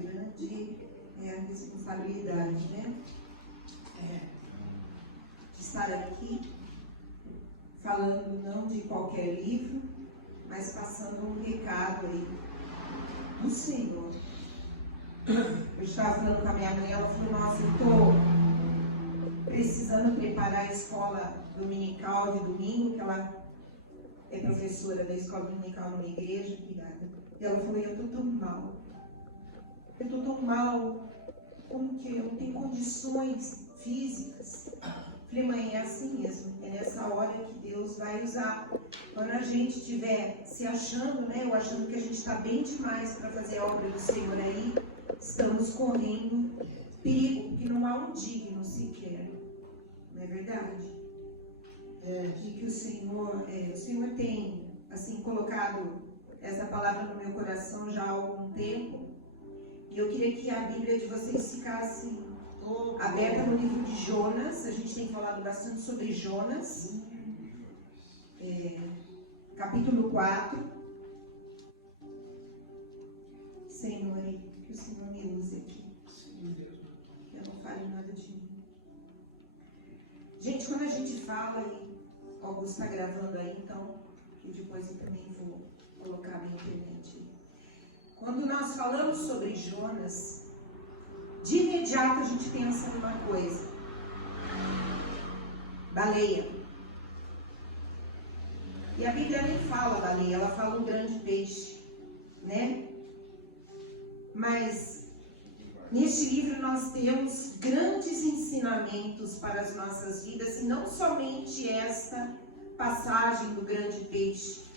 grande responsabilidade, né? De estar aqui falando não de qualquer livro, mas passando um recado aí do Senhor. Eu estava falando com a minha mãe, ela falou, nossa, eu estou precisando preparar a escola dominical de domingo, que ela é professora da escola dominical numa igreja, cuidado. E ela falou, eu estou tão mal. Eu estou tão mal, como que eu não tenho condições físicas. Falei, mãe, é assim mesmo, é nessa hora que Deus vai usar. Quando a gente estiver se achando, né, ou achando que a gente está bem demais para fazer a obra do Senhor aí, estamos correndo perigo, porque não há um digno sequer. Não é verdade? E que o Senhor tem, assim, colocado essa palavra no meu coração já há algum tempo. E eu queria que a Bíblia de vocês ficasse aberta no livro de Jonas. A gente tem falado bastante sobre Jonas. Capítulo 4. Senhor, que o Senhor me use aqui. Que eu não fale nada de mim. Gente, quando a gente fala, e o Augusto está gravando aí, então, que depois eu também vou colocar na internet. Quando nós falamos sobre Jonas, de imediato a gente pensa numa coisa: baleia. E a Bíblia nem fala baleia, ela fala um grande peixe, né? Mas neste livro nós temos grandes ensinamentos para as nossas vidas, e não somente esta passagem do grande peixe.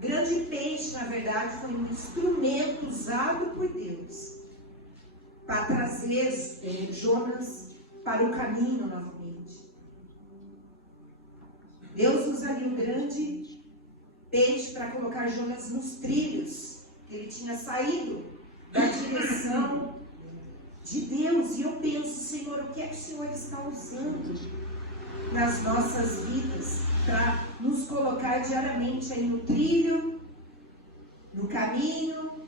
Grande peixe, na verdade, foi um instrumento usado por Deus para trazer Jonas para o caminho novamente. Deus usaria o grande peixe para colocar Jonas nos trilhos. Ele tinha saído da direção de Deus. E eu penso, Senhor, o que é que o Senhor está usando nas nossas vidas para nos colocar diariamente aí no trilho, no caminho?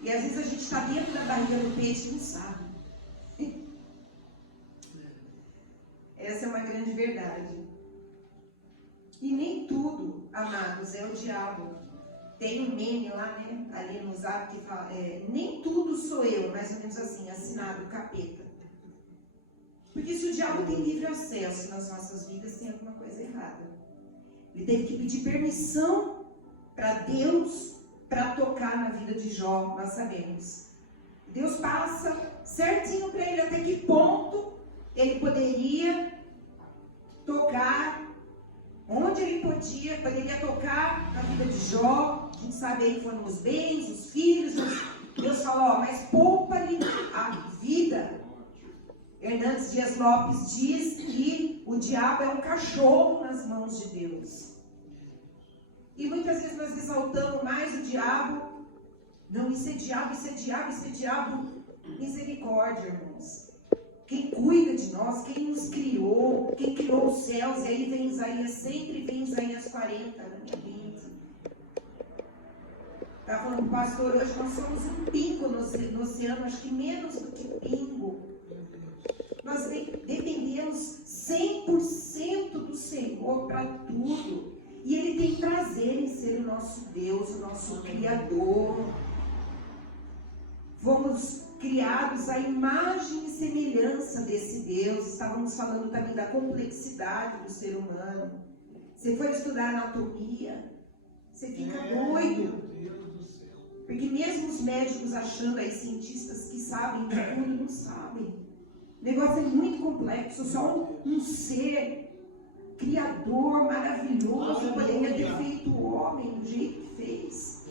E às vezes a gente está dentro da barriga do peixe e não sabe. Essa é uma grande verdade. E nem tudo, amados, é o diabo. Tem um meme lá, né, ali no Zap que fala, nem tudo sou eu, mais ou menos assim, assinado capeta. Porque se o diabo tem livre acesso nas nossas vidas, tem alguma coisa errada. Ele teve que pedir permissão para Deus para tocar na vida de Jó, nós sabemos. Deus passa certinho para ele até que ponto ele poderia tocar, onde ele poderia tocar na vida de Jó. A gente sabe aí foram os bens, os filhos. Deus falou, mas poupa-lhe a vida. Hernandes Dias Lopes diz que o diabo é um cachorro nas mãos de Deus. E muitas vezes nós exaltamos mais o diabo. Não, isso é diabo, isso é diabo, isso é diabo. Misericórdia, irmãos. Quem cuida de nós, quem nos criou, quem criou os céus. E aí vem Isaías, sempre vem Isaías 40 na minha mente. Está falando, pastor, hoje nós somos um pingo no oceano, acho que menos do que pingo. Nós dependemos 100% do Senhor para tudo. E Ele tem prazer em ser o nosso Deus, o nosso Criador. Fomos criados à imagem e semelhança desse Deus. Estávamos falando também da complexidade do ser humano. Você foi estudar anatomia, você fica doido. Porque mesmo os médicos achando aí, cientistas que sabem tudo, não sabem. O negócio é muito complexo. Só um ser criador maravilhoso poderia ter feito o homem do jeito que fez,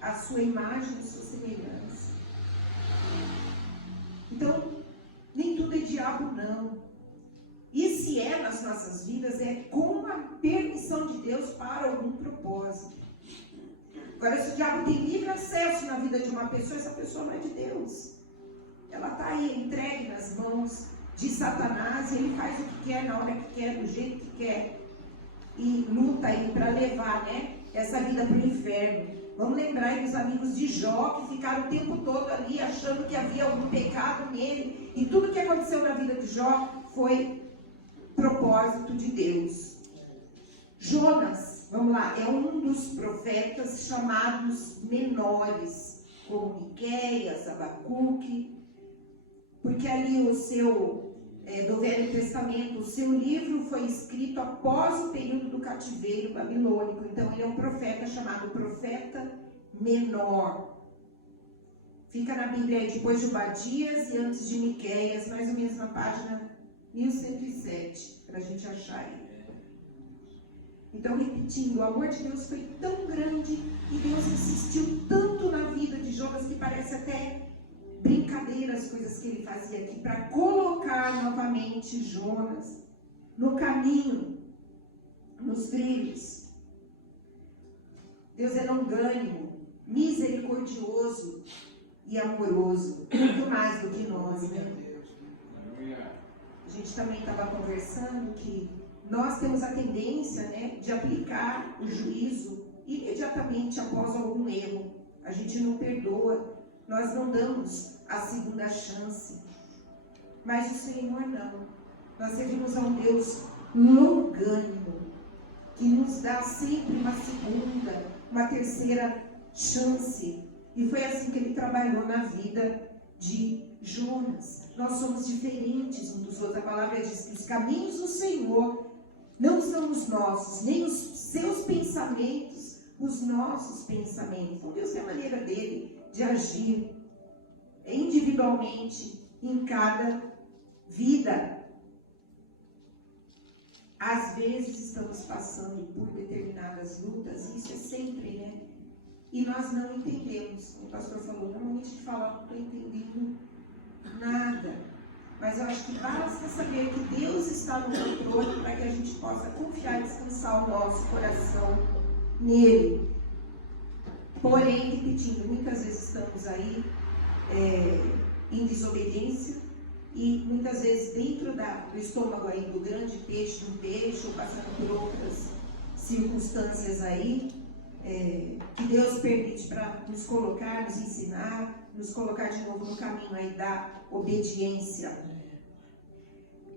a sua imagem e a sua semelhança. Então, nem tudo é diabo, não. E se é nas nossas vidas, é com a permissão de Deus para algum propósito. Agora, se o diabo tem livre acesso na vida de uma pessoa, essa pessoa não é de Deus. Ela está aí entregue nas mãos de Satanás, e ele faz o que quer, na hora que quer, do jeito que quer, e luta aí para levar, né, essa vida para o inferno. Vamos lembrar aí dos amigos de Jó, que ficaram o tempo todo ali achando que havia algum pecado nele. E tudo que aconteceu na vida de Jó foi propósito de Deus. Jonas, vamos lá, é um dos profetas chamados menores, como Miqueias, Abacuque, porque ali do Velho Testamento, o seu livro foi escrito após o período do cativeiro babilônico. Então ele é um profeta chamado profeta menor. Fica na Bíblia aí depois de Obadias e antes de Miqueias, mais ou menos na página 1107, para a gente achar aí. Então, repetindo, o amor de Deus foi tão grande e Deus insistiu tanto na vida de Jonas que parece até brincadeira as coisas que ele fazia aqui, para colocar novamente Jonas no caminho, nos trilhos. Deus é longânimo, misericordioso e amoroso, muito mais do que nós, né? A gente também estava conversando que nós temos a tendência, né, de aplicar o juízo imediatamente após algum erro. A gente não perdoa, nós não damos a segunda chance. Mas o Senhor não. Nós servimos a um Deus longânimo, que nos dá sempre uma segunda, uma terceira chance. E foi assim que ele trabalhou na vida de Jonas. Nós somos diferentes uns dos outros. A palavra diz que os caminhos do Senhor não são os nossos, nem os seus pensamentos, os nossos pensamentos. Então Deus tem a maneira dele de agir individualmente em cada vida. Às vezes estamos passando por determinadas lutas, e isso é sempre, né? E nós não entendemos. O pastor falou, normalmente a gente fala, não estou entendendo nada. Mas eu acho que basta saber que Deus está no controle para que a gente possa confiar e descansar o nosso coração nele. Porém, repetindo, muitas vezes estamos aí em desobediência e muitas vezes dentro do estômago aí do grande peixe, do peixe, ou passando por outras circunstâncias aí, que Deus permite para nos colocar, nos ensinar, nos colocar de novo no caminho aí da obediência.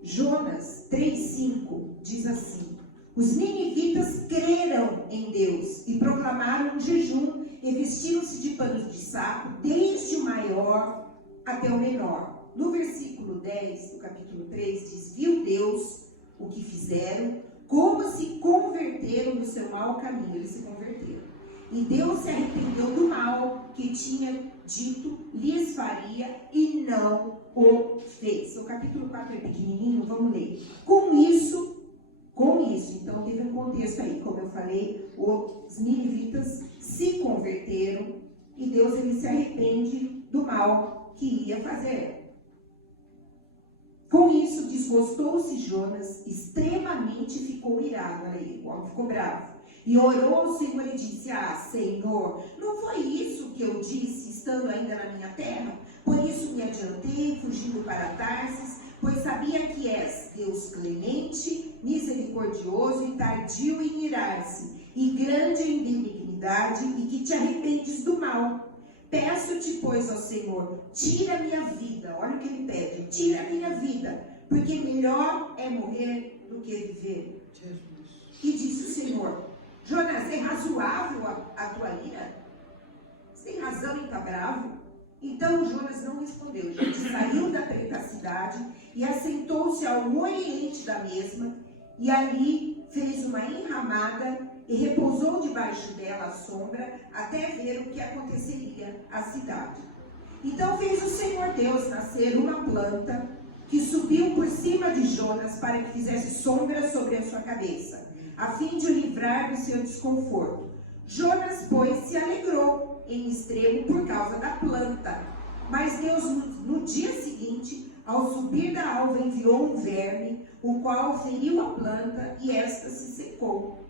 Jonas 3,5 diz assim: os ninivitas creram em Deus e proclamaram um jejum e vestiram-se de panos de saco, desde o maior até o menor. No versículo 10 do capítulo 3 diz: viu Deus o que fizeram, como se converteram do seu mau caminho. Eles se converteram. E Deus se arrependeu do mal que tinha dito lhes faria e não o fez. O capítulo 4 é pequenininho, vamos ler. Com isso, então teve um contexto aí, como eu falei, os ninivitas se converteram e Deus ele se arrepende do mal que ia fazer. Com isso, desgostou-se Jonas, extremamente ficou irado, aí, o homem ficou bravo. E orou ao Senhor e disse: Senhor, não foi isso que eu disse, estando ainda na minha terra? Por isso me adiantei, fugindo para Tarsis, pois sabia que és Deus clemente, misericordioso e tardio em irar-se, e grande em benignidade, e que te arrependes do mal. Peço-te, pois, ao Senhor, tira a minha vida. Olha o que ele pede: tira a minha vida, porque melhor é morrer do que viver. E disse o Senhor: Jonas, é razoável a tua ira? Você tem razão em estar bravo? Então Jonas não respondeu. Gente, saiu da cidade e assentou-se ao oriente da mesma, e ali fez uma enramada e repousou debaixo dela à sombra, até ver o que aconteceria à cidade. Então fez o Senhor Deus nascer uma planta que subiu por cima de Jonas para que fizesse sombra sobre a sua cabeça, a fim de o livrar do seu desconforto. Jonas, pois, se alegrou em extremo por causa da planta. Mas Deus, no dia seguinte, ao subir da alva, enviou um verme, o qual feriu a planta e esta se secou.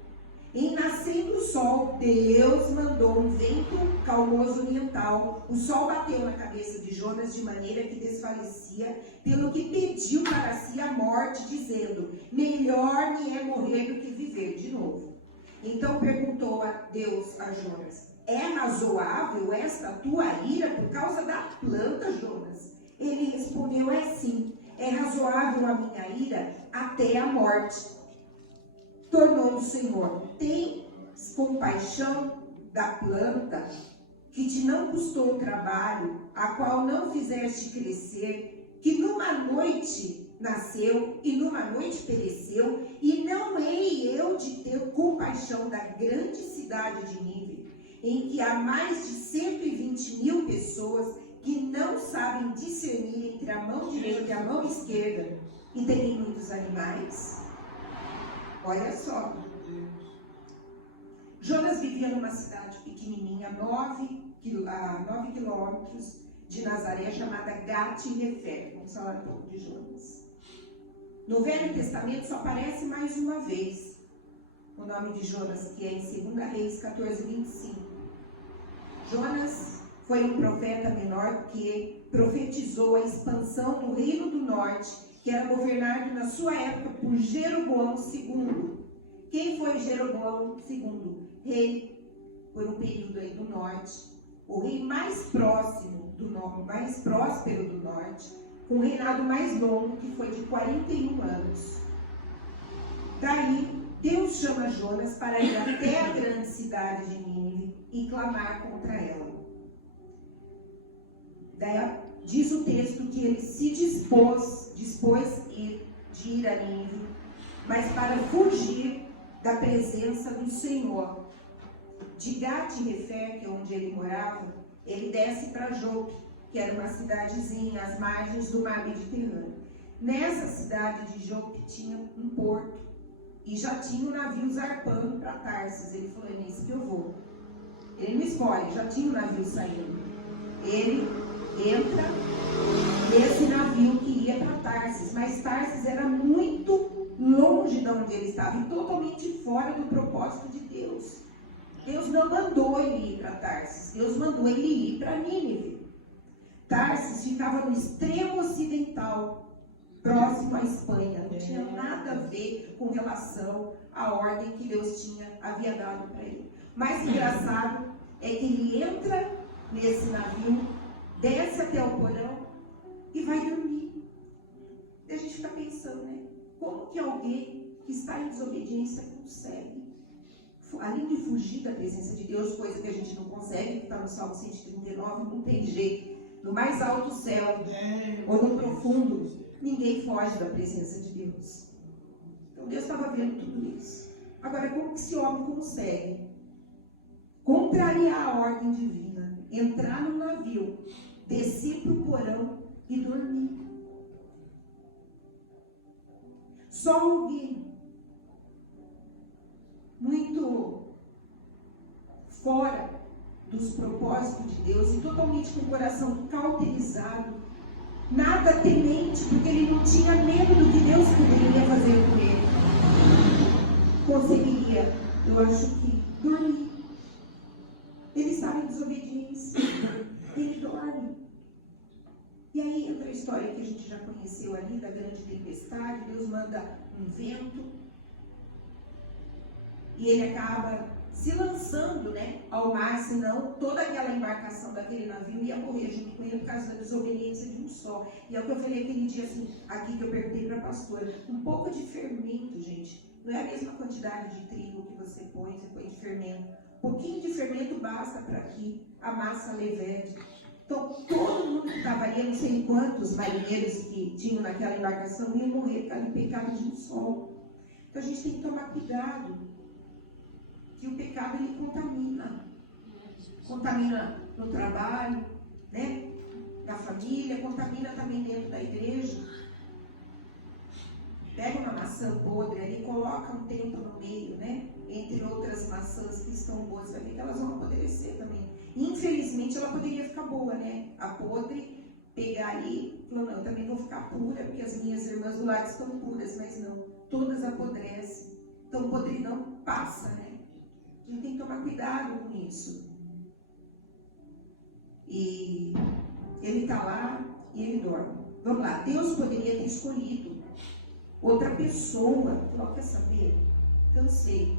Em nascendo o sol, Deus mandou um vento calmoso oriental. O sol bateu na cabeça de Jonas de maneira que desfalecia, pelo que pediu para si a morte, dizendo: melhor me é morrer do que viver. De novo. Então perguntou a Deus a Jonas: é razoável esta tua ira por causa da planta, Jonas? Ele respondeu, sim, é razoável a minha ira até a morte. Tornou o Senhor, tem compaixão da planta, que te não custou trabalho, a qual não fizeste crescer, que numa noite nasceu e numa noite pereceu, e não hei eu de ter compaixão da grande cidade de Nínive, em que há mais de 120.000 pessoas que não sabem discernir entre a mão direita e a mão esquerda, e tem muitos animais? Olha só. Jonas vivia numa cidade pequenininha, 9 quilômetros de Nazaré, chamada Gat-Hefer. Vamos falar um pouco de Jonas. No Velho Testamento só aparece mais uma vez o nome de Jonas, que é em 2 Reis 14:25. Jonas foi um profeta menor que profetizou a expansão do reino do norte, que era governado na sua época por Jeroboão II. Quem foi Jeroboão II? Rei, por um período aí do norte, o rei mais próximo do norte, mais próspero do norte, com o reinado mais longo, que foi de 41 anos. Daí, Deus chama Jonas para ir até a grande cidade de Nínive e clamar contra ela. Daí, diz o texto que ele se dispôs de ir a Nínive, mas para fugir da presença do Senhor. De Gat-Hefer, que é onde ele morava, ele desce para Jope, que era uma cidadezinha às margens do mar Mediterrâneo. Nessa cidade de Jope tinha um porto, e já tinha um navio zarpando para Tarsis. Ele falou, é nisso que eu vou. Ele não escolhe, já tinha um navio saindo. Ele entra nesse navio que ia para Tarsis, mas Tarsis era muito longe de onde ele estava, e totalmente fora do propósito de Deus. Deus não mandou ele ir para Tarsis, Deus mandou ele ir para Nínive. Tarsis ficava no extremo ocidental, próximo à Espanha, não tinha nada a ver com relação à ordem que Deus havia dado para ele. Mais engraçado é que ele entra nesse navio, desce até o porão e vai dormir. E a gente fica pensando, né? Como que alguém que está em desobediência consegue, além de fugir da presença de Deus, coisa que a gente não consegue, que está no Salmo 139, não tem jeito. No mais alto céu, ou no profundo, ninguém foge da presença de Deus. Então Deus estava vendo tudo isso. Agora, como que esse homem consegue contrariar a ordem divina, entrar no navio, descer para o porão e dormir? Só alguém muito fora dos propósitos de Deus e totalmente com o coração cauterizado, nada temente, porque ele não tinha medo do que Deus poderia fazer com ele, conseguiria, eu acho que, dormir. Ele estava em desobediência, ele dorme. E aí entra a história que a gente já conheceu ali, da grande tempestade. Deus manda um vento, e ele acaba se lançando, né, ao mar, senão toda aquela embarcação daquele navio ia morrer junto com ele por causa da desobediência de um só. E é o que eu falei aquele dia, assim, aqui que eu perguntei para a pastora, um pouco de fermento, gente, não é a mesma quantidade de trigo que você põe de fermento. Um pouquinho de fermento basta para que a massa levede. Então, todo mundo que estava ali, eu não sei quantos marinheiros que tinham naquela embarcação, iam morrer por causa do pecado de um só. Então, a gente tem que tomar cuidado, que o pecado, ele contamina no trabalho, né? Na família, contamina também dentro da igreja. Pega uma maçã podre ali, coloca um tempo no meio, né? Entre outras maçãs que estão boas, vai ver que elas vão apodrecer também. Infelizmente, ela poderia ficar boa, né? A podre, pegar ali, falou, não, eu também vou ficar pura, porque as minhas irmãs do lado estão puras, mas não, todas apodrecem. Então, podridão passa, né? A gente tem que tomar cuidado com isso. E ele está lá e ele dorme. Vamos lá, Deus poderia ter escolhido outra pessoa. Falou, quer saber? Cansei.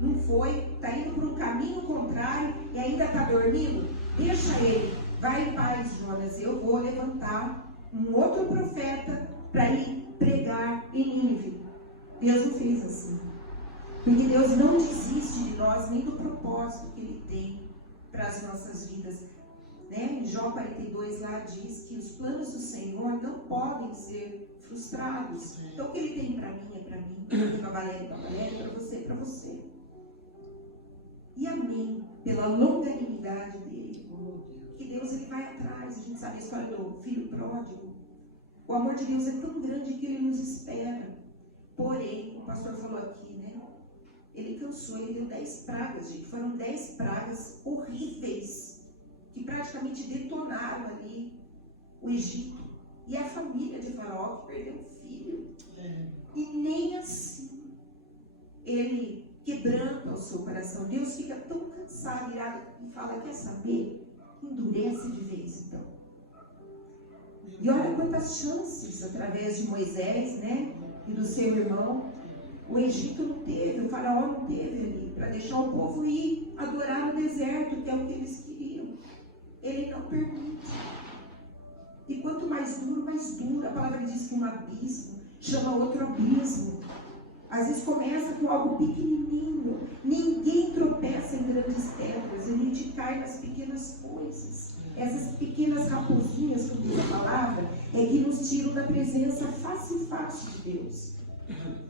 não foi, está indo por um caminho contrário e ainda está dormindo? Deixa ele, vai em paz, Jonas, eu vou levantar um outro profeta para ir pregar em Nínive. Deus não fez assim. Porque Deus não desiste de nós, nem do propósito que Ele tem para as nossas vidas. Né? Em Jó 42 lá diz que os planos do Senhor não podem ser frustrados. Então o que Ele tem para mim é para mim, para Valéria, para você, para você. E amém, pela longanimidade dele. Que Deus ele vai atrás. A gente sabe a história do filho pródigo. O amor de Deus é tão grande que Ele nos espera. Porém, o pastor falou aqui, né? Ele cansou, ele deu 10 pragas, gente. Foram 10 pragas horríveis, que praticamente detonaram ali o Egito. E a família de Faraó que perdeu um filho. E nem assim ele quebranta o seu coração. Deus fica tão cansado, irado, e fala, quer saber? Endurece de vez, então. E olha quantas chances, através de Moisés, né? E do seu irmão, o Egito não teve, o Faraó não teve ali, para deixar o povo ir adorar no deserto, que é o que eles queriam. Ele não permite. E quanto mais duro, a palavra diz que um abismo chama outro abismo. Às vezes começa com algo pequenininho. Ninguém tropeça em grandes pedras, a gente cai nas pequenas coisas. Essas pequenas raposinhas, como diz a palavra, é que nos tiram da presença fácil de Deus.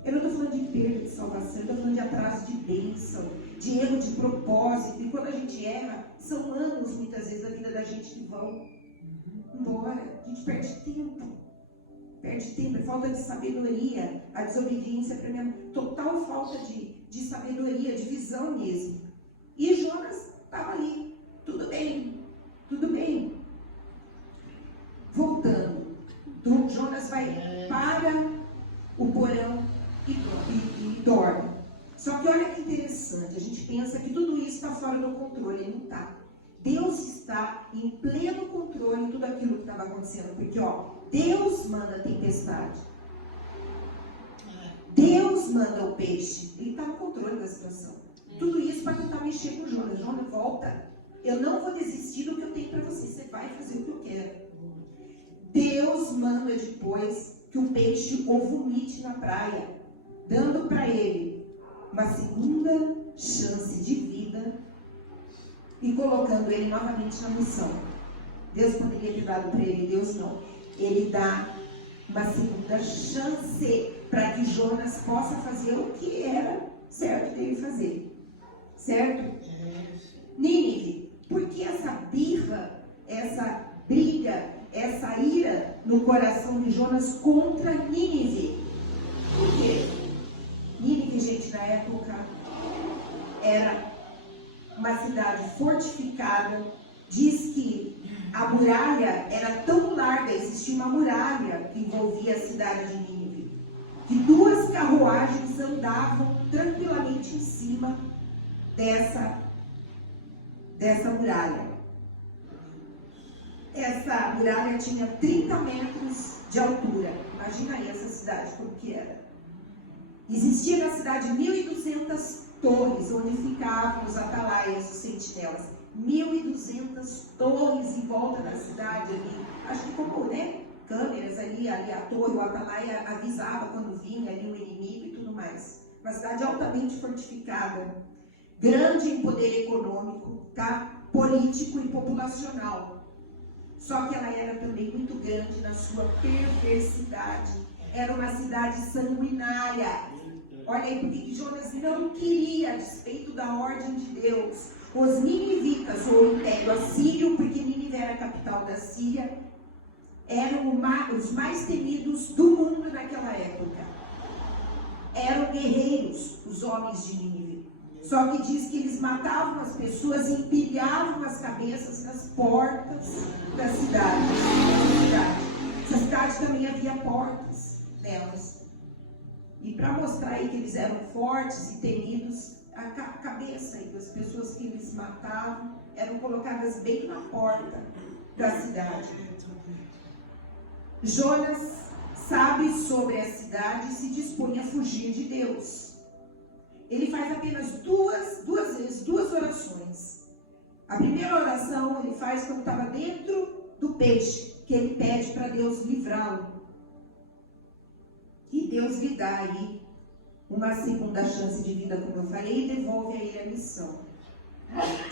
Eu não estou falando de perda de salvação, eu estou falando de atraso de bênção, de erro de propósito. E quando a gente erra, são anos, muitas vezes, da vida da gente que vão embora. A gente perde tempo. É falta de sabedoria. A desobediência para mim é total falta de sabedoria, de visão mesmo. E Jonas estava ali. Tudo bem. Voltando. Jonas vai para o porão e dorme. Só que olha que interessante. A gente pensa que tudo isso está fora do controle. Não está. Deus está em pleno controle de tudo aquilo que estava acontecendo. Porque, Deus manda a tempestade. Deus manda o peixe. Ele está no controle da situação. Tudo isso para tentar mexer com Jonas. Jonas, volta. Eu não vou desistir do que eu tenho para você. Você vai fazer o que eu quero. Deus manda depois que o peixe o vomite na praia, dando para ele uma segunda chance de vida e colocando ele novamente na missão. Deus poderia ter dado para ele, Deus não. Ele dá uma segunda chance para que Jonas possa fazer o que era certo dele fazer. Certo? Nínive, por que essa birra, essa briga, essa ira no coração de Jonas contra Nínive? Por quê? Nínive, gente, na época era uma cidade fortificada. Diz que a muralha era tão larga, existia uma muralha que envolvia a cidade de Nínive, que 2 carruagens andavam tranquilamente em cima dessa muralha. Essa muralha tinha 30 metros de altura. Imagina aí essa cidade, como que era. Existia na cidade 1.200 torres, onde ficavam os atalaias, os sentinelas. 1.200 torres em volta da cidade ali. Acho que como, né? Câmeras ali a torre, o atalaia avisava quando vinha ali o inimigo e tudo mais. Uma cidade altamente fortificada. Grande em poder econômico, tá? Político e populacional. Só que ela era também muito grande na sua perversidade. Era uma cidade sanguinária. Olha aí porque que Jonas não queria, a despeito da ordem de Deus, os ninivitas, ou o Império Assírio, porque Nínive era a capital da Síria, eram os mais temidos do mundo naquela época. Eram guerreiros, os homens de Nínive. Só que diz que eles matavam as pessoas e empilhavam as cabeças nas portas da cidade. Essa cidade também havia portas nelas. E para mostrar aí que eles eram fortes e temidos, a cabeça aí das pessoas que eles matavam eram colocadas bem na porta da cidade. Jonas sabe sobre a cidade e se dispõe a fugir de Deus. ele faz apenas duas orações. A primeira oração ele faz quando estava dentro do peixe, que ele pede para Deus livrá-lo. E Deus lhe dá aí uma segunda chance de vida, como eu falei, e devolve a ele a missão.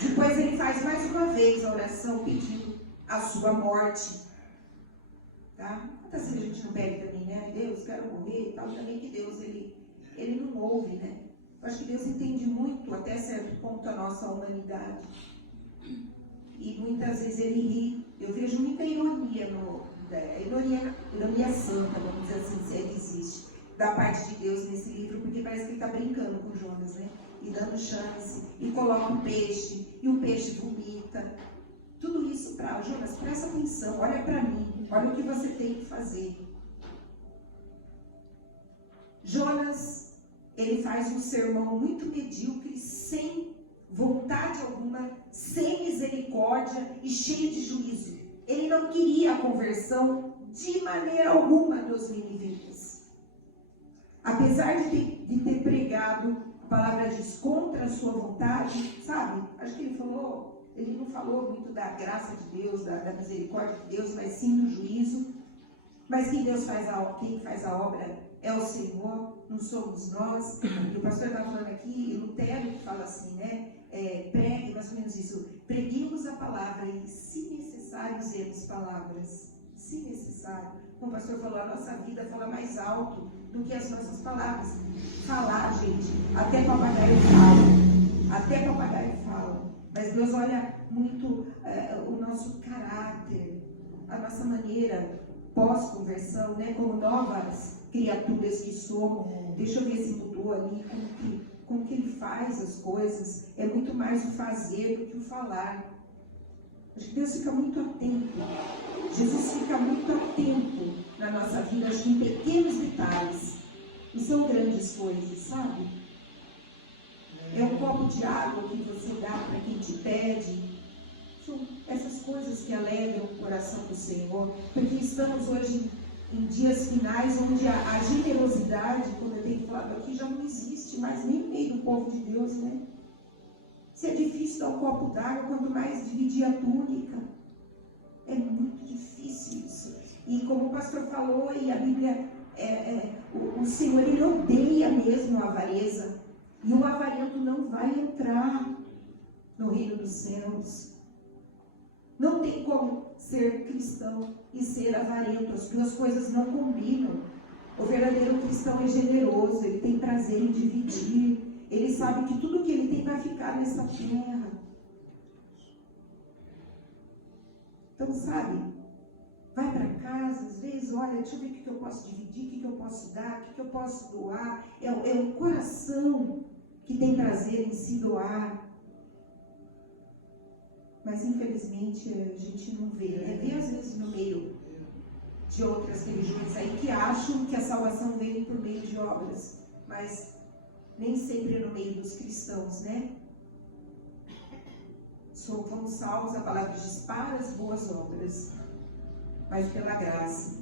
Depois ele faz mais uma vez a oração pedindo a sua morte. Tá? Quantas vezes a gente não pede também, né? Deus, quero morrer e tal. Também que Deus, ele não ouve, né? Eu acho que Deus entende muito, até certo ponto, a nossa humanidade. E muitas vezes ele ri. Eu vejo muita ironia, ironia santa, vamos dizer assim, se é que existe, da parte de Deus nesse livro, porque parece que ele está brincando com Jonas, né? E dando chance, e coloca um peixe, e o peixe vomita. Tudo isso para Jonas, presta atenção, olha para mim, olha o que você tem que fazer. Jonas, ele faz um sermão muito medíocre, sem vontade alguma, sem misericórdia e cheio de juízo. Ele não queria a conversão de maneira alguma dos ninivitas. Apesar de ter pregado, a palavra diz, contra a sua vontade, sabe? Acho que ele não falou muito da graça de Deus, da misericórdia de Deus, mas sim do juízo. Mas quem faz a obra é o Senhor, não somos nós. E o pastor está falando aqui, Lutero que fala assim, né? Pregue, mais ou menos isso, preguemos a palavra e, se necessário, usemos palavras. Se necessário. Como o pastor falou, a nossa vida fala mais alto do que as nossas palavras. Falar, gente, até papagaio fala. Até papagaio fala. Mas Deus olha muito o nosso caráter, a nossa maneira pós-conversão, né? Como novas criaturas que somos. Deixa eu ver se mudou ali, como que ele faz as coisas. É muito mais o fazer do que o falar. Acho que Deus fica muito atento. Jesus fica muito atento na nossa vida, acho que em pequenos detalhes. E são grandes coisas, sabe? É um copo de água que você dá para quem te pede. São essas coisas que alegram o coração do Senhor. Porque estamos hoje em dias finais onde a generosidade, como eu tenho falado aqui, já não existe mais nem no meio do povo de Deus, né? Se é difícil dar um copo d'água, quanto mais dividir a túnica. É muito difícil isso. E como o pastor falou, e a Bíblia, o Senhor, ele odeia mesmo a avareza. E o avarento não vai entrar no reino dos céus. Não tem como ser cristão e ser avarento. As duas coisas não combinam. O verdadeiro cristão é generoso, ele tem prazer em dividir. Ele sabe que tudo que ele tem vai ficar nessa terra. Então, sabe, vai para casa, às vezes, olha, deixa eu ver o que eu posso dividir, o que eu posso dar, o que eu posso doar. É o coração que tem prazer em se doar. Mas, infelizmente, a gente não vê, né? Vê, às vezes, no meio de outras religiões aí que acham que a salvação vem por meio de obras. Mas nem sempre no meio dos cristãos, né? Fomos salvos, a palavra diz, para as boas obras, mas pela graça.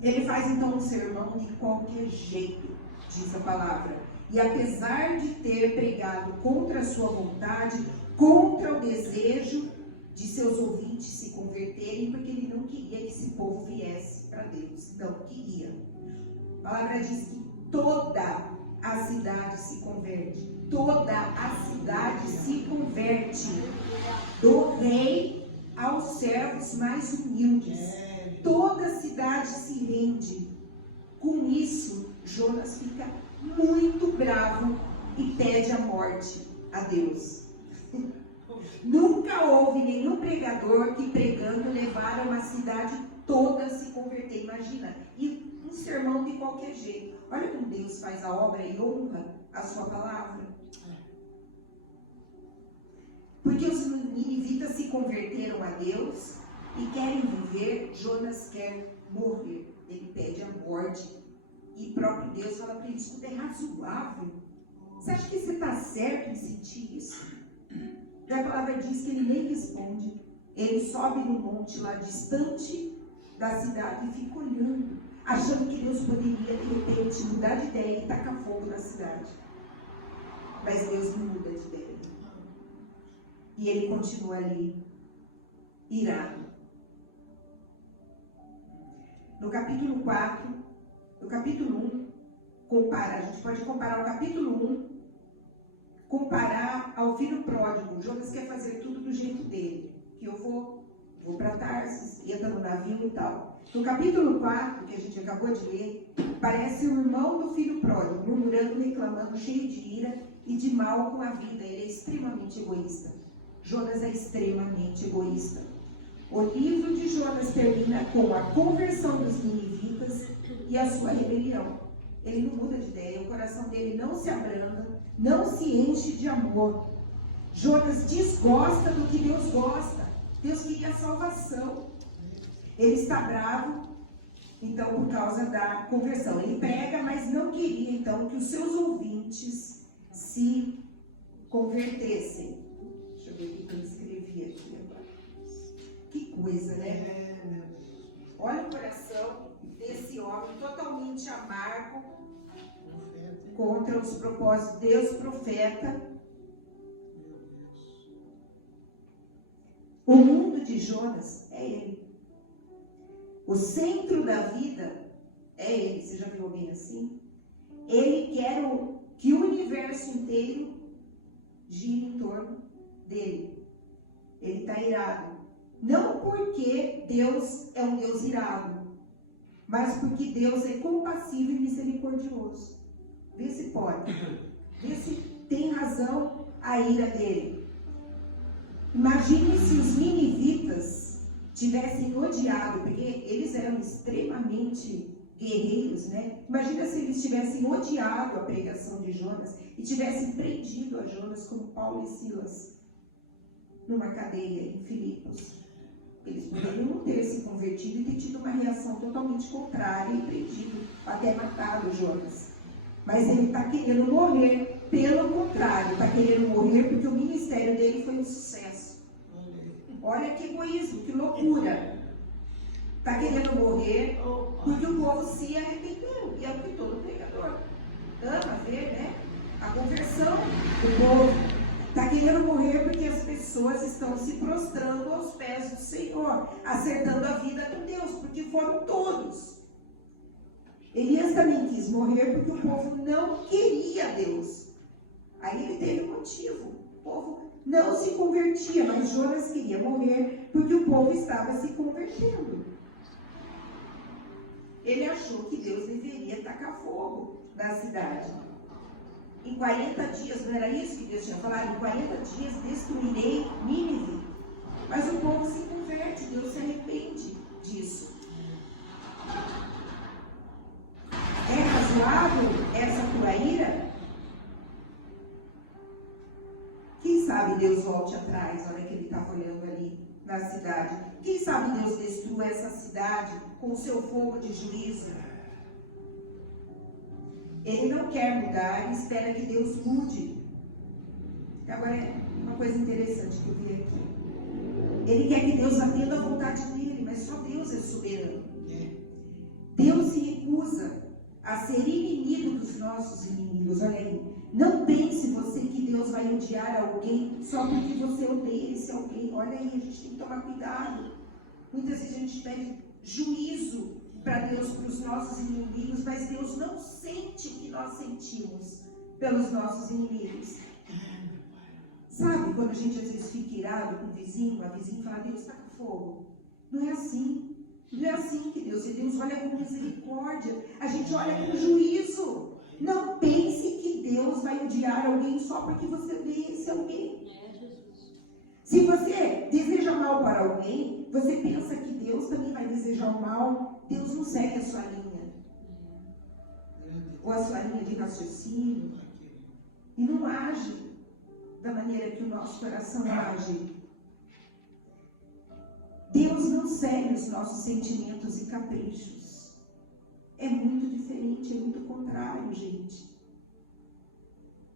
Ele faz então um sermão de qualquer jeito, diz a palavra. E apesar de ter pregado contra a sua vontade, contra o desejo de seus ouvintes se converterem, porque ele não queria que esse povo viesse para Deus. Não queria. A palavra diz que toda a cidade se converte. Toda a cidade se converte. Do rei aos servos mais humildes. Toda a cidade se rende. Com isso, Jonas fica muito bravo e pede a morte a Deus. Nunca houve nenhum pregador que pregando levara uma cidade toda a se converter. Imagina. E um sermão de qualquer jeito. Olha como Deus faz a obra e honra a sua palavra. Porque os ninivitas se converteram a Deus e querem viver, Jonas quer morrer. Ele pede a morte. E o próprio Deus fala para ele, isso é razoável. Você acha que você está certo em sentir isso? E a palavra diz que ele nem responde. Ele sobe no monte lá distante da cidade e fica olhando, achando que Deus poderia, de repente, mudar de ideia e tacar fogo na cidade. Mas Deus não muda de ideia. E ele continua ali, irado. No capítulo 4, no capítulo 1, a gente pode comparar o capítulo 1, comparar ao filho pródigo. Jonas quer fazer tudo do jeito dele. Que eu vou para Tarsis, entra no navio e tal. No capítulo 4, que a gente acabou de ler, parece o irmão do filho pródigo, murmurando, reclamando, cheio de ira e de mal com a vida. Ele é extremamente egoísta. Jonas é extremamente egoísta. O livro de Jonas termina com a conversão dos ninivitas e a sua rebelião. Ele não muda de ideia, o coração dele não se abranda, não se enche de amor. Jonas desgosta do que Deus gosta. Deus queria salvação. Ele está bravo, então, por causa da conversão. Ele prega, mas não queria, então, que os seus ouvintes se convertessem. Deixa eu ver o que eu escrevi aqui agora. Que coisa, né? Olha o coração desse homem totalmente amargo contra os propósitos de Deus, profeta. O mundo de Jonas é ele. O centro da vida é ele. Você já viu alguém assim? Ele quer que o universo inteiro gire em torno dele. Ele está irado. Não porque Deus é um Deus irado, mas porque Deus é compassivo e misericordioso. Vê se pode. Vê se tem razão a ira dele. Imagine se os ninivitas tivessem odiado, porque eles eram extremamente guerreiros, né? Imagina se eles tivessem odiado a pregação de Jonas e tivessem prendido a Jonas como Paulo e Silas numa cadeia em Filipos. Eles poderiam não ter se convertido e ter tido uma reação totalmente contrária e prendido, até matado Jonas. Mas ele está querendo morrer, pelo contrário, está querendo morrer porque o ministério dele foi um sucesso. Olha que egoísmo, que loucura. Está querendo morrer porque o povo se arrependeu. E é o que todo pregador ama ver, né? A conversão do povo. Está querendo morrer porque as pessoas estão se prostrando aos pés do Senhor, acertando a vida com Deus, porque foram todos. Elias também quis morrer porque o povo não queria Deus. Aí ele teve motivo. O povo não se convertia, mas Jonas queria morrer porque o povo estava se convertendo. Ele achou que Deus deveria tacar fogo na cidade. Em 40 dias, não era isso que Deus tinha falado? Em 40 dias destruirei Nínive. Mas o povo se converte, Deus se arrepende disso. É razoável essa tua ira? Quem sabe Deus volte atrás, olha que ele estava olhando ali na cidade. Quem sabe Deus destrua essa cidade com o seu fogo de juízo? Ele não quer mudar e espera que Deus mude. Agora, uma coisa interessante que eu vi aqui. Ele quer que Deus atenda a vontade dele, mas só Deus é soberano. Deus se recusa a ser inimigo dos nossos inimigos. Olha aí. Não pense você que Deus vai odiar alguém só porque você odeia esse alguém. Olha aí, a gente tem que tomar cuidado. Muitas vezes a gente pede juízo para Deus, para os nossos inimigos, mas Deus não sente o que nós sentimos pelos nossos inimigos. Sabe, quando a gente às vezes fica irado com o vizinho, a vizinha fala, Deus está com fogo. Não é assim. Não é assim que Deus é. Deus olha com misericórdia. A gente olha com juízo. Não pense que Deus vai odiar alguém só porque você vê esse alguém. Se você deseja mal para alguém, você pensa que Deus também vai desejar o mal. Deus não segue a sua linha. Ou a sua linha de raciocínio. E não age da maneira que o nosso coração age. Deus não segue os nossos sentimentos e caprichos. É muito diferente, é muito contrário, gente.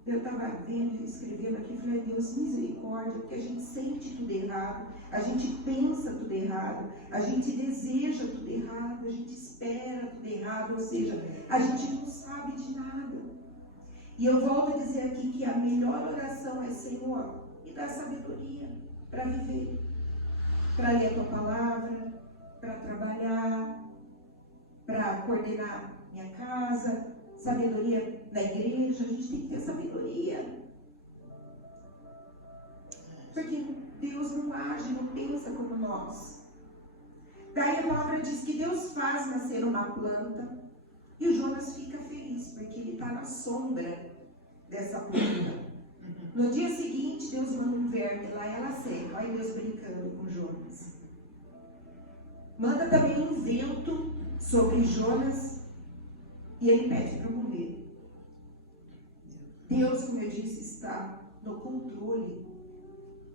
Eu estava vendo e escrevendo aqui, falei, Deus, misericórdia, porque a gente sente tudo errado, a gente pensa tudo errado, a gente deseja tudo errado, a gente espera tudo errado, ou seja, a gente não sabe de nada. E eu volto a dizer aqui que a melhor oração é: Senhor, me dá sabedoria para viver, para ler a tua palavra, para trabalhar, para coordenar minha casa, sabedoria na igreja. A gente tem que ter sabedoria. Porque Deus não age, não pensa como nós. Daí a palavra diz que Deus faz nascer uma planta e o Jonas fica feliz, porque ele está na sombra dessa planta. No dia seguinte, Deus manda um verme lá e ela seca. Olha Deus brincando com Jonas. Manda também um vento sobre Jonas e ele pede para morrer. Deus, como eu disse, está no controle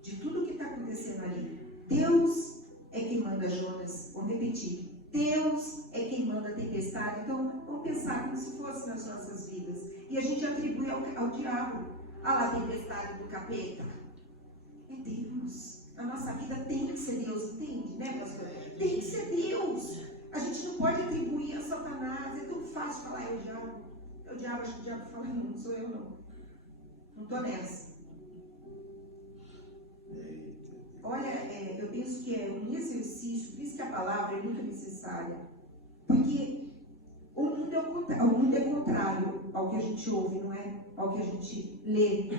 de tudo que está acontecendo ali. Deus é quem manda Jonas. Vamos repetir. Deus é quem manda a tempestade. Então, vamos pensar como se fosse nas nossas vidas. E a gente atribui ao diabo. Ah lá, a tempestade do capeta. É Deus. A nossa vida tem que ser Deus, entende, né, pastor? Tem que ser Deus. A gente não pode atribuir a Satanás. É tão fácil falar: é o diabo. É o diabo. Acho que o diabo fala: não sou eu, não. Não estou nessa. Olha, eu penso que é um exercício, por isso que a palavra é muito necessária. Porque o mundo é contrário ao que a gente ouve, não é? Ao que a gente lê.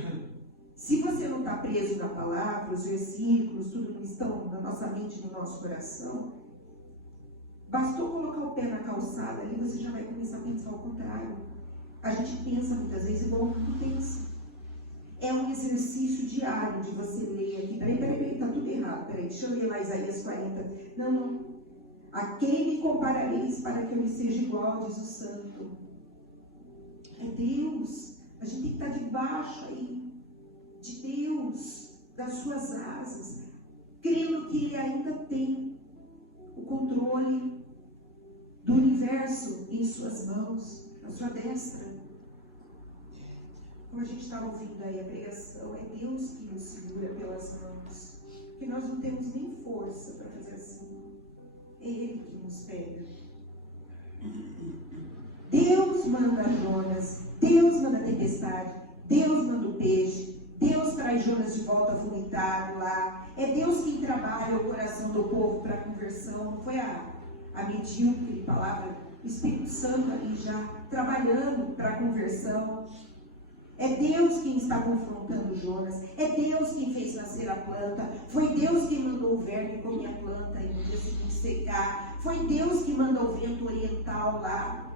Se você não está preso na palavra, os versículos, tudo que estão na nossa mente, no nosso coração, bastou colocar o pé na calçada ali, você já vai começar a pensar ao contrário. A gente pensa muitas vezes igual o mundo pensa. É um exercício diário de você ler aqui. Peraí, tá tudo errado. Peraí, deixa eu ler lá Isaías 40. Não. A quem me comparareis para que eu lhe seja igual, diz o santo. É Deus. A gente tem que estar debaixo aí de Deus, das suas asas, crendo que Ele ainda tem o controle do universo em suas mãos, na sua destra. Como a gente está ouvindo aí a pregação, é Deus que nos segura pelas mãos, que nós não temos nem força para fazer assim. É Ele que nos pega. Deus manda Jonas, Deus manda a tempestade, Deus manda o peixe, Deus traz Jonas de volta vomitado lá. É Deus quem trabalha o coração do povo para a conversão. Não foi a medíocre palavra, o Espírito Santo ali já trabalhando para a conversão. É Deus quem está confrontando Jonas. É Deus quem fez nascer a planta. Foi Deus quem mandou o verme comer a planta e no dia seguinte secar. Foi Deus que mandou o vento oriental lá.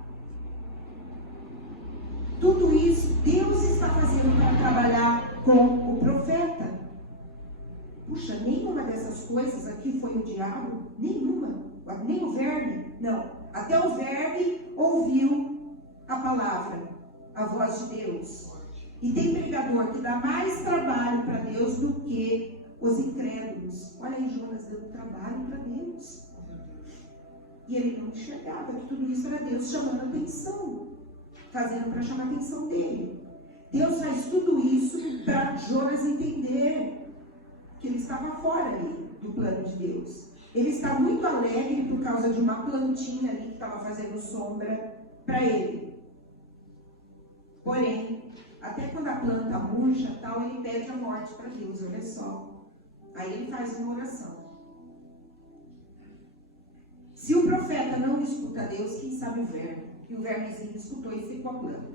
Tudo isso Deus está fazendo para trabalhar com o profeta. Puxa, nenhuma dessas coisas aqui foi o diabo. Nenhuma. Nem o verme. Não. Até o verme ouviu a palavra, a voz de Deus. E tem pregador que dá mais trabalho para Deus do que os incrédulos. Olha aí, Jonas dando trabalho para Deus. E ele não enxergava que tudo isso era Deus chamando a atenção, fazendo para chamar a atenção dele. Deus faz tudo isso para Jonas entender que ele estava fora ali do plano de Deus. Ele está muito alegre por causa de uma plantinha ali que estava fazendo sombra para ele. Porém, até quando a planta murcha, tal, ele pede a morte para Deus, olha só. Aí ele faz uma oração. Se o profeta não escuta Deus, quem sabe o verme? E o vermezinho escutou e secou a planta.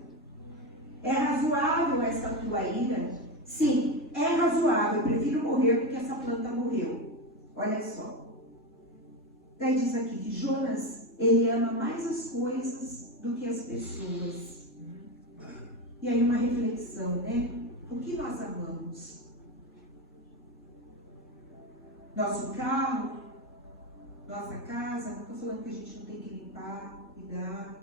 É razoável essa tua ira? Sim, é razoável. Eu prefiro morrer do que essa planta morreu. Olha só. Daí diz aqui que Jonas, ele ama mais as coisas do que as pessoas. E aí uma reflexão, né? O que nós amamos? Nosso carro, nossa casa. Não estou falando que a gente não tem que limpar, cuidar,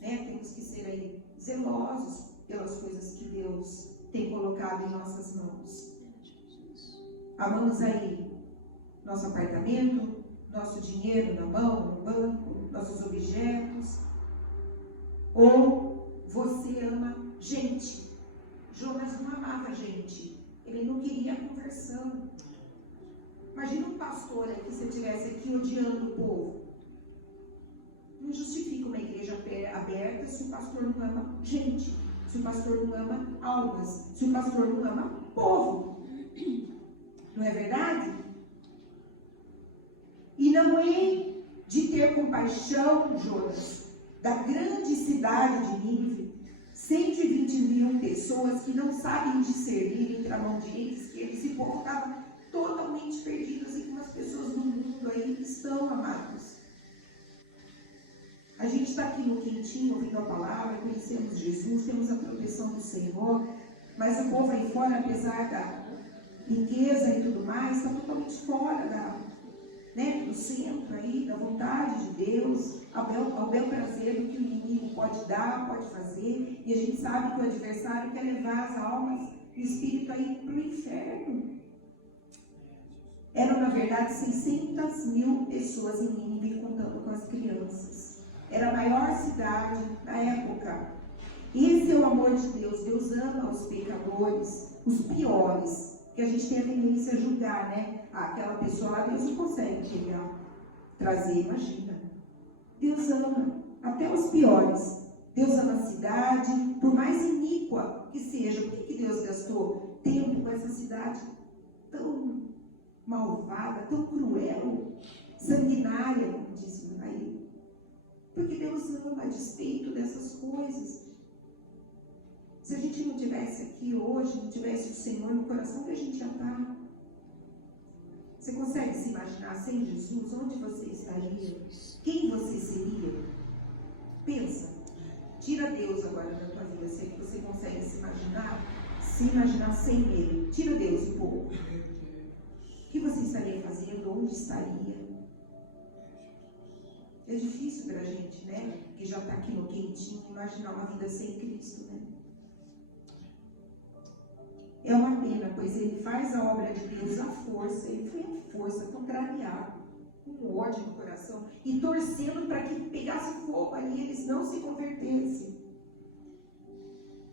né? Temos que ser aí zelosos pelas coisas que Deus tem colocado em nossas mãos. Amamos aí nosso apartamento, nosso dinheiro na mão, no banco, nossos objetos. Ou você ama gente. Jonas não amava gente. Ele não queria conversão. Imagina um pastor aqui, se estivesse aqui odiando o povo. Não justifica uma igreja aberta se o pastor não ama gente. se o pastor não ama almas, se o pastor não ama povo. Não é verdade? E não é de ter compaixão, Jonas, da grande cidade de Nínive, 120.000 pessoas que não sabem discernir entre a mão direita e esquerda. Esse povo estava totalmente perdido, assim como as pessoas do mundo aí estão, amados. A gente está aqui no quentinho, ouvindo a palavra, conhecemos Jesus, temos a proteção do Senhor, mas o povo aí fora, apesar da riqueza e tudo mais, está totalmente fora do centro aí, da vontade de Deus, ao bel prazer do que o inimigo pode dar, pode fazer, e a gente sabe que o adversário quer levar as almas e o espírito aí para o inferno. Eram, na verdade, 600.000 pessoas em Nínive, contando com as crianças. Era a maior cidade na época. Esse é o amor de Deus. Deus ama os pecadores, os piores, que a gente tem a tendência a julgar, né? Aquela pessoa lá, Deus não consegue pegar, trazer, imagina. Deus ama até os piores. Deus ama a cidade, por mais iníqua que seja. Por que Deus gastou tempo com essa cidade tão malvada, tão cruel, sanguinária, como diz aí? Porque Deus ama a despeito dessas coisas. Se a gente não tivesse aqui hoje, não tivesse o Senhor no coração, onde a gente já está? Você consegue se imaginar sem Jesus? Onde você estaria? Quem você seria? Pensa. Tira Deus agora da tua vida. Sei que você consegue se imaginar sem Ele. Tira Deus um pouco. O que você estaria fazendo? Onde estaria? É difícil para a gente, né? Que já está aqui no quentinho, imaginar uma vida sem Cristo, né? É uma pena, pois ele faz a obra de Deus à força, ele foi à força, contrariado, com ódio no coração, e torcendo para que pegasse fogo ali, eles não se convertessem.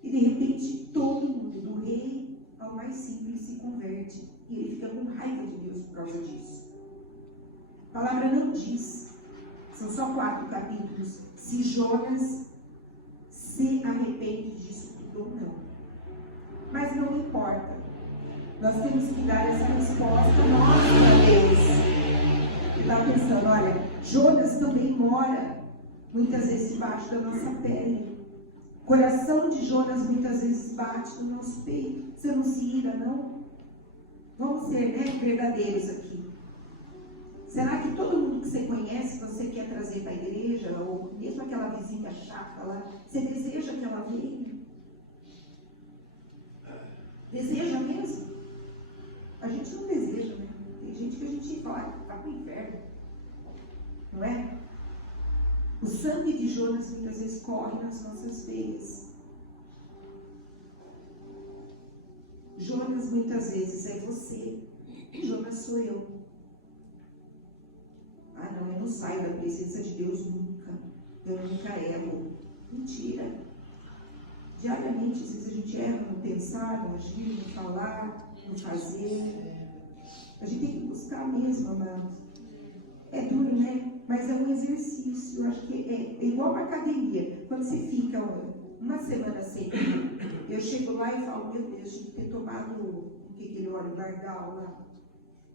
E de repente todo mundo, do rei ao mais simples, se converte, e ele fica com raiva de Deus por causa disso. A palavra não diz, são só 4 capítulos, se Jonas se arrepende disso tudo ou não. Mas não importa. Nós temos que dar essa resposta nossa a Deus. Ele está pensando, olha, Jonas também mora muitas vezes debaixo da nossa pele. O coração de Jonas muitas vezes bate no nosso peito. Você não se ira, não? Vamos ser, né, verdadeiros aqui. Será que todo mundo que você conhece, você quer trazer para a igreja? Ou mesmo aquela vizinha chata lá, você deseja que ela venha? Deseja mesmo? A gente não deseja, né? Tem gente que a gente fala, está para o inferno. Não é? O sangue de Jonas muitas vezes corre nas nossas veias. Jonas muitas vezes é você. Jonas sou eu. Ah não, eu não saio da presença de Deus nunca. Eu nunca erro. Mentira. Diariamente, às vezes a gente erra no pensar, no agir, no falar, no fazer. A gente tem que buscar mesmo, amados. É duro, né? Mas é um exercício. Eu acho que é igual uma academia. Quando você fica uma semana sem ir, eu chego lá e falo, meu Deus, tinha que ter tomado aquele óleo Gardal lá.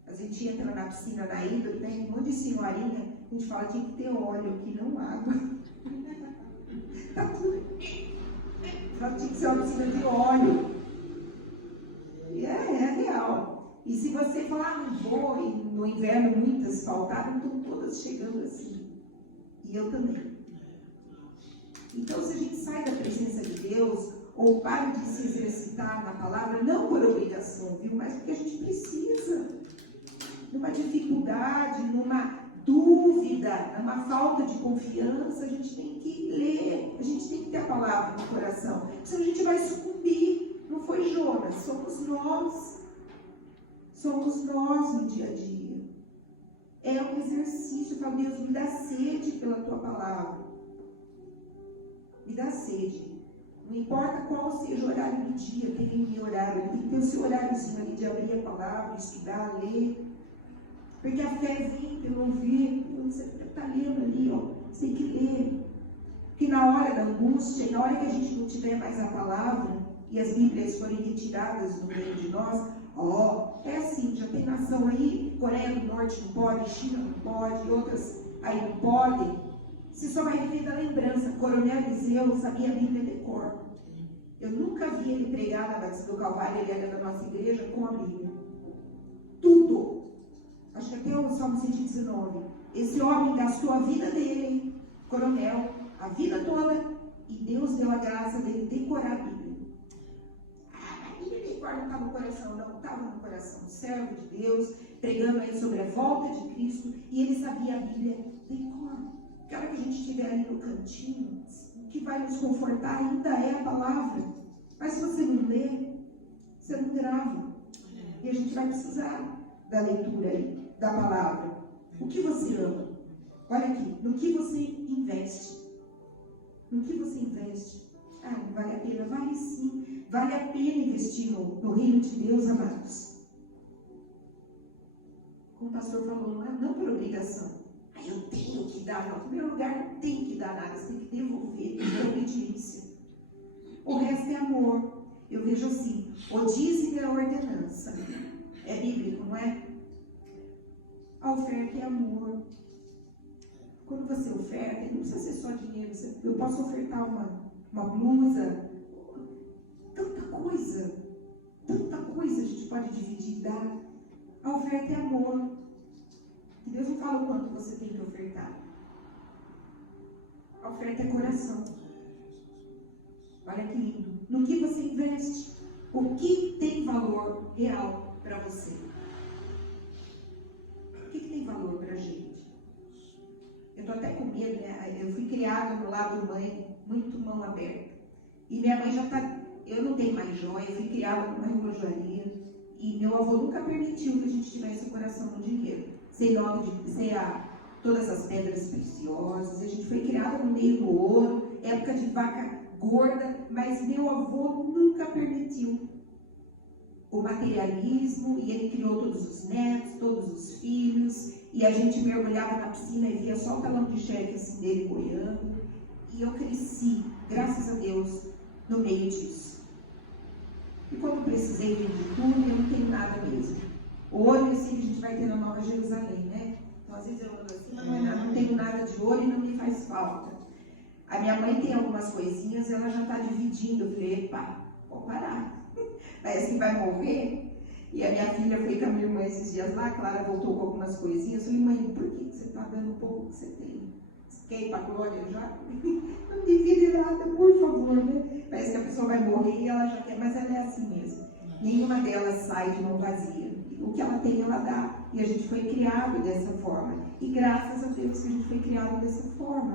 A gente entra na piscina na ida, tem um monte de senhorinha, a gente fala, tinha que ter óleo aqui, não água. Tá tudo. Tinha que ser uma piscina de óleo. E é real. E se você falar, não vou, e no inverno muitas faltaram, estão todas chegando assim. E eu também. Então, se a gente sai da presença de Deus, ou para de se exercitar na palavra, não por obrigação, viu? Mas porque a gente precisa. Numa dificuldade, numa dúvida, numa falta de confiança, a gente tem que ler, a gente tem que ter a palavra no coração. Senão a gente vai sucumbir. Não foi Jonas, somos nós. Somos nós no dia a dia. É um exercício. Fala, Deus, me dá sede pela tua palavra. Me dá sede. Não importa qual seja o horário do dia, tem o meu horário. Tem que ter o seu horáriozinho ali de abrir a palavra, estudar, ler. Porque a fé vem pelo ouvir. Você está lendo ali, ó. Você tem que ler. Porque na hora da angústia, e na hora que a gente não tiver mais a palavra, e as Bíblias forem retiradas do meio de nós, é assim, já tem nação aí, Coreia do Norte não pode, China não pode, outras aí não podem. Você só vai viver da lembrança. Coronel Eliseu sabia a Bíblia de cor. Eu nunca vi ele pregar na Batista do Calvário, ele era da nossa igreja, com a Bíblia. Tudo. Acho que até o Salmo 119. Esse homem gastou a vida dele, coronel, a vida toda, e Deus deu a graça dele decorar a Bíblia. A Bíblia de cor não estava no coração, não, estava no coração. Servo de Deus, pregando aí sobre a volta de Cristo, e ele sabia a Bíblia de cor. Que hora que a gente estiver ali no cantinho, o que vai nos confortar ainda é a palavra. Mas se você não lê, você não grava. E a gente vai precisar da leitura aí, da palavra. O que você ama? Olha aqui, no que você investe. No que você investe? Não vale a pena? Vale sim. Vale a pena investir no reino de Deus, amados. Como o pastor falou, não por obrigação. Eu tenho que dar, não. Em primeiro lugar, não tem que dar nada, você tem que devolver, isso é obediência. O resto é amor. Eu vejo assim, o dízimo é a ordenança. É bíblico, não é? A oferta é amor. Quando você oferta, não precisa ser só dinheiro. Eu posso ofertar uma blusa, tanta coisa a gente pode dividir e dar. A oferta é amor. Que Deus não fala o quanto você tem que ofertar. A oferta é coração. Olha que lindo. No que você investe? O que tem valor real para você? O que tem valor para a gente? Eu estou até com medo, né? Eu fui criada no lado mãe, muito mão aberta. E minha mãe já está... Eu não tenho mais joia, eu fui criada numa relojoaria. E meu avô nunca permitiu que a gente tivesse o coração no dinheiro. Sem todas as pedras preciosas. A gente foi criada no meio do ouro, época de vaca gorda, mas meu avô nunca permitiu o materialismo, e ele criou todos os netos, todos os filhos, e a gente mergulhava na piscina e via só o talão de cheque assim dele boiando, e eu cresci, graças a Deus, no meio disso. E quando precisei de tudo, eu não tenho nada mesmo. Ouro, eu sei que a gente vai ter na Nova Jerusalém, né? Então, às vezes eu ando assim, mas não tenho nada de ouro e não me faz falta. A minha mãe tem algumas coisinhas, ela já está dividindo. Eu falei, epa, vou parar. Parece que vai morrer. E a minha filha foi com a minha irmã esses dias lá, a Clara voltou com algumas coisinhas. Eu falei, mãe, por que você está dando um pouco que você tem? Você quer ir para a glória já? Não divide nada, por favor, né? Parece que a pessoa vai morrer e ela já quer, mas ela é assim mesmo. Nenhuma delas sai de mão vazia. O que ela tem, ela dá. E a gente foi criado dessa forma. E graças a Deus que a gente foi criado dessa forma.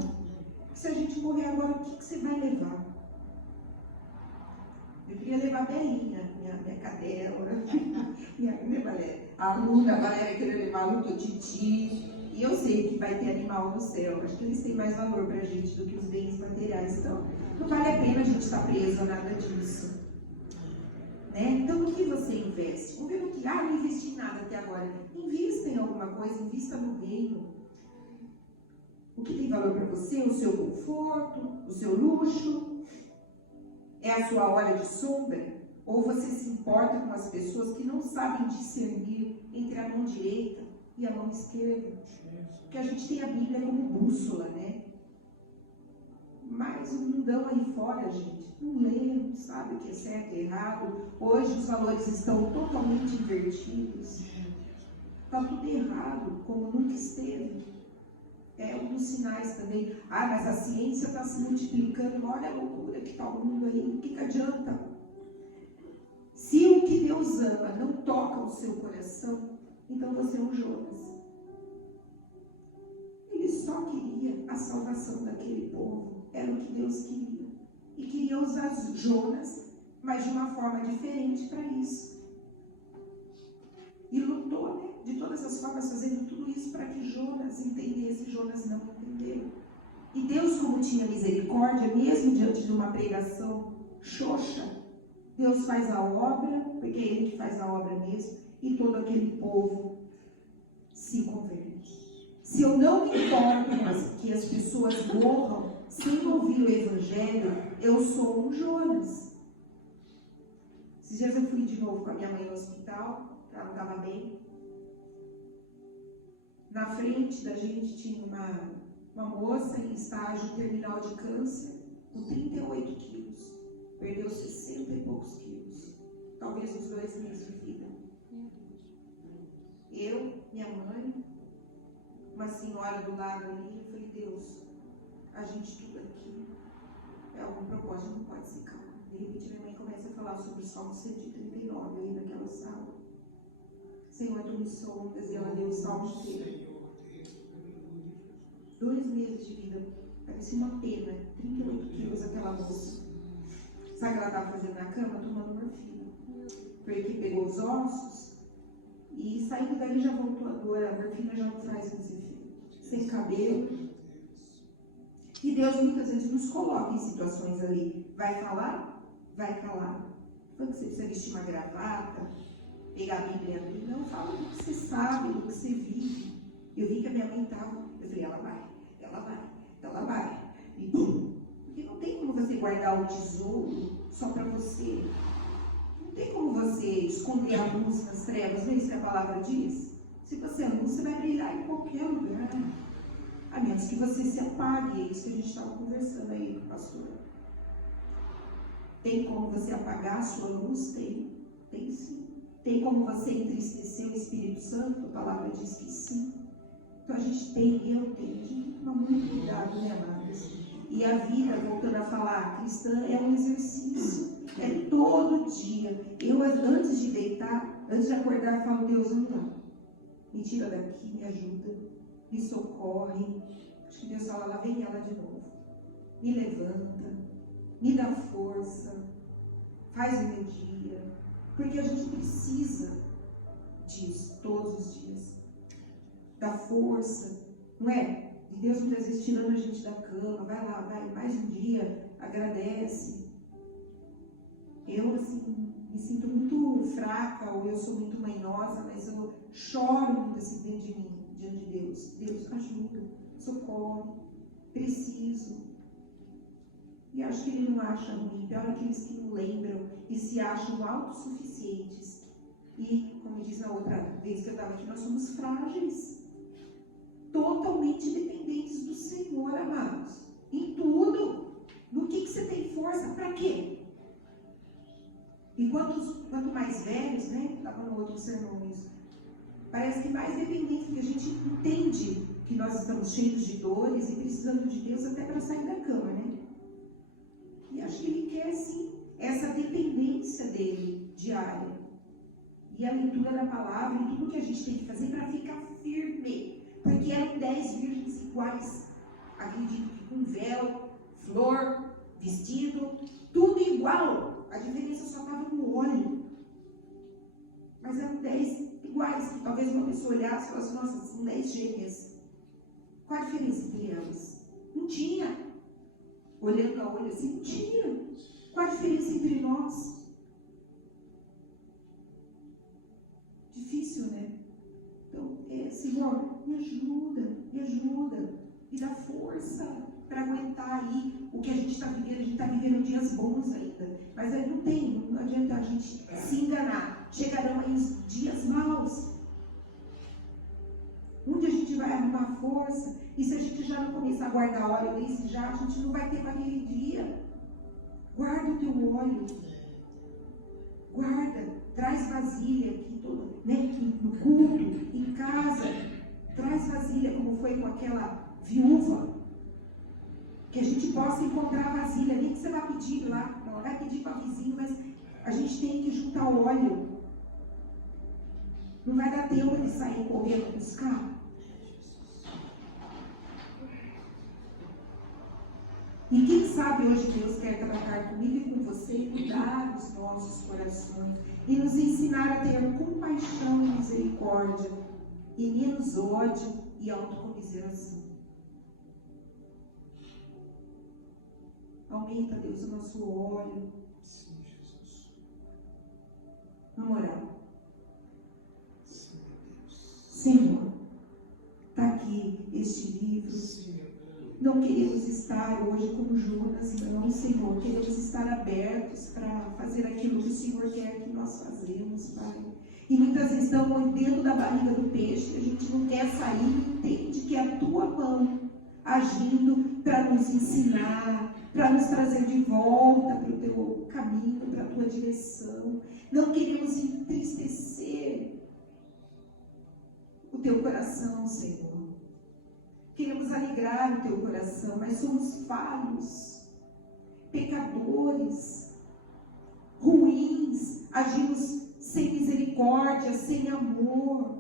Se a gente morrer agora, o que você vai levar? Eu queria levar a Belinha, minha cadela, a Luna, a Valéria queria levar a Luto Titi. E eu sei que vai ter animal no céu. Acho que eles têm mais valor pra gente do que os bens materiais. Então, não vale a pena a gente estar preso a nada disso. Né? Então, no que você investe? Vamos ver no que? Não investi em nada até agora. Invista em alguma coisa, invista no reino. O que tem valor para você? O seu conforto, o seu luxo? É a sua hora de sombra? Ou você se importa com as pessoas que não sabem discernir entre a mão direita e a mão esquerda? Porque a gente tem a Bíblia como bússola, né? Mas o mundão aí fora, gente, não lê, não sabe o que é certo e errado. Hoje os valores estão totalmente invertidos. Está tudo errado, como nunca esteve. É um dos sinais também. Mas a ciência está se multiplicando. Olha a loucura que está o mundo aí. O que adianta? Se o que Deus ama não toca o seu coração, então você é um Jonas. Ele só queria a salvação daquele povo. Era o que Deus queria. E queria usar Jonas, mas de uma forma diferente para isso. E lutou, né? De todas as formas, fazendo tudo isso para que Jonas entendesse. Jonas não entendeu. E Deus, como tinha misericórdia, mesmo diante de uma pregação xoxa, Deus faz a obra, porque é Ele que faz a obra mesmo, e todo aquele povo se converte. Se eu não me importo que as pessoas morram, sem ouvir o Evangelho, eu sou um Jonas. Esses dias eu fui de novo com a minha mãe no hospital, ela não estava bem. Na frente da gente tinha uma moça em estágio terminal de câncer, com 38 quilos. Perdeu 60 e poucos quilos. Talvez uns 2 meses de vida. Eu, minha mãe, uma senhora do lado ali, eu falei, Deus, a gente tudo aqui é algum propósito, não pode ser calmo. De repente minha mãe começa a falar sobre o Salmo 139 aí naquela sala. Senhor, tu me sondas, e ela leu o Salmo inteiro. 2 meses de vida, parecia uma pena, 38 quilos aquela moça. Sabe o que ela estava fazendo na cama? Tomando morfina. Porque pegou os ossos e saindo dali já voltou a dor, a morfina já não faz mais efeito. Sem cabelo. E Deus muitas vezes nos coloca em situações ali. Vai falar? Vai falar. Quando você precisa vestir uma gravata, pegar a Bíblia e abrir, não, fala do que você sabe, do que você vive. Eu vi que a minha mãe estava, eu falei, ela vai. E porque não tem como você guardar o tesouro só para você. Não tem como você esconder a luz nas trevas, não é isso que a palavra diz? Se você é luz, você vai brilhar em qualquer lugar. A menos que você se apague, é isso que a gente estava conversando aí com o pastor. Tem como você apagar a sua luz? Tem sim. Tem como você entristecer o Espírito Santo? A palavra diz que sim. Então a gente tem, a gente tem que tomar muito cuidado, né, amados? E a vida, voltando a falar, cristã é um exercício, é todo dia. Eu, antes de deitar, antes de acordar, falo, Deus, vamos lá, me tira daqui, me ajuda, me socorre. Acho que Deus fala, lá vem ela de novo, me levanta, me dá força, faz o meu dia, porque a gente precisa disso todos os dias, da força, não é? De Deus muitas vezes tirando a gente da cama, vai lá, vai, mais um dia, agradece. Eu, assim, me sinto muito fraca, ou eu sou muito manhosa, mas eu choro muito assim dentro de mim, diante de Deus. Deus, ajuda, socorre, preciso. E acho que Ele não acha ruim, pior é aqueles que não lembram e se acham autossuficientes. E, como diz na outra vez que eu estava aqui, nós somos frágeis. Totalmente dependentes do Senhor, amados. Em tudo. No que você tem força? Para quê? E quanto mais velhos, né? Estava no outro sermão isso. Parece que mais dependente, porque a gente entende que nós estamos cheios de dores e precisando de Deus até para sair da cama, né? E acho que Ele quer, sim, essa dependência dEle diária. E a leitura da palavra e tudo que a gente tem que fazer para ficar firme. Porque eram 10 virgens iguais. Acredito que com véu, flor, vestido, tudo igual. A diferença só estava no olho. Mas eram 10 iguais. Que talvez uma pessoa olhasse e falasse, nossa, são 10 gêmeas. Qual a diferença entre elas? Não tinha. Olhando a olho assim, não tinha. Qual a diferença entre nós? Difícil, né? Então, Senhor, me ajuda, me dá força para aguentar aí o que a gente está vivendo. A gente está vivendo dias bons ainda, mas aí não adianta a gente se enganar. Chegarão aí os dias maus, onde a gente vai arrumar força, e se a gente já não começar a guardar óleo nesse já, a gente não vai ter para aquele dia. Guarda o teu óleo, guarda. Traz vasilha aqui, no culto, em casa. Traz vasilha, como foi com aquela viúva. Que a gente possa encontrar vasilha. Nem que você vá pedir lá. Não vai pedir para vizinho, mas a gente tem que juntar óleo. Não vai dar tempo de sair correndo buscar. E quem sabe hoje Deus quer trabalhar comigo e com você e mudar os nossos corações e nos ensinar a ter compaixão e misericórdia e menos ódio e autocomiseração. Aumenta, Deus, o nosso óleo. Sim, Jesus. Vamos orar. Senhor, está aqui este livro. Não queremos estar hoje como Jonas, não, Senhor. Queremos estar abertos para fazer aquilo que o Senhor quer que nós fazemos, Pai. E muitas vezes estamos dentro da barriga do peixe, a gente não quer sair, entende que é a tua mão agindo para nos ensinar, para nos trazer de volta para o teu caminho, para a tua direção. Não queremos entristecer o teu coração, Senhor. Queremos alegrar o teu coração, mas somos falhos, pecadores, ruins, agimos sem misericórdia, sem amor.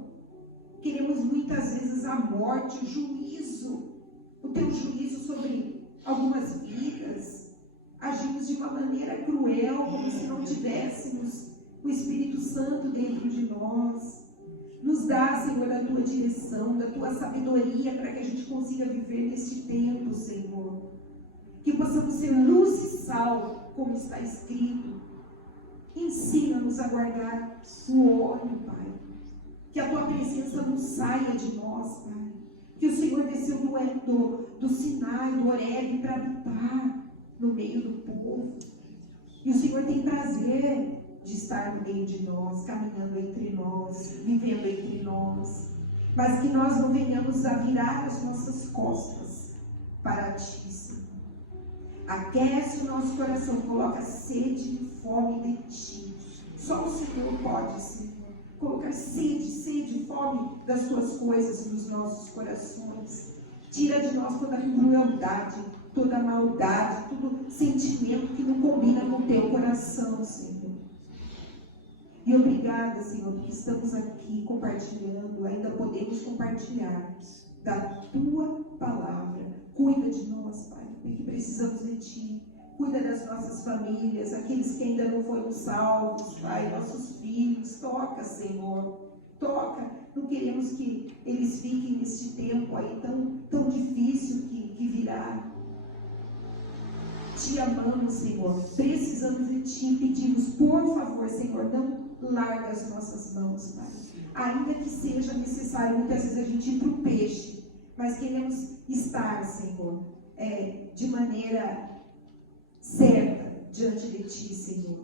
Queremos muitas vezes a morte, o juízo, o teu juízo sobre algumas vidas. Agimos de uma maneira cruel, como se não tivéssemos o Espírito Santo dentro de nós. Nos dá, Senhor, a tua direção, da tua sabedoria, para que a gente consiga viver neste tempo, Senhor. Que possamos ser luz e sal, como está escrito. Ensina-nos a guardar o óleo, Pai. Que a tua presença não saia de nós, Pai. Que o Senhor desceu do Sinai, do Horebe, para habitar no meio do povo. E o Senhor tem prazer de estar no meio de nós, caminhando entre nós, vivendo entre nós. Mas que nós não venhamos a virar as nossas costas para ti, Senhor. Aquece o nosso coração, coloca sede e fome de ti. Só o Senhor pode, Senhor, colocar sede e fome das tuas coisas nos nossos corações. Tira de nós toda crueldade, toda maldade, todo sentimento que não combina com o teu coração, Senhor. E obrigada, Senhor, porque estamos aqui compartilhando, ainda podemos compartilhar da tua palavra. Cuida de nós, Pai, porque precisamos de ti. Cuida das nossas famílias, aqueles que ainda não foram salvos, Pai, nossos filhos. Toca, Senhor, toca. Não queremos que eles fiquem neste tempo aí tão difícil que virá. Te amamos, Senhor, precisamos de ti, pedimos, por favor, Senhor, não larga as nossas mãos, Pai. Ainda que seja necessário, muitas vezes a gente ir para o peixe, mas queremos estar, Senhor, de maneira certa diante de ti, Senhor.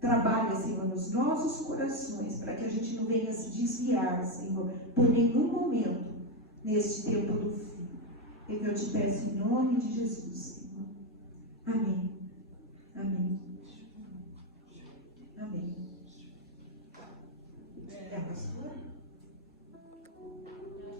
Trabalha, Senhor, nos nossos corações, para que a gente não venha se desviar, Senhor, por nenhum momento, neste tempo do fim. É que eu te peço em nome de Jesus, Senhor. Amém.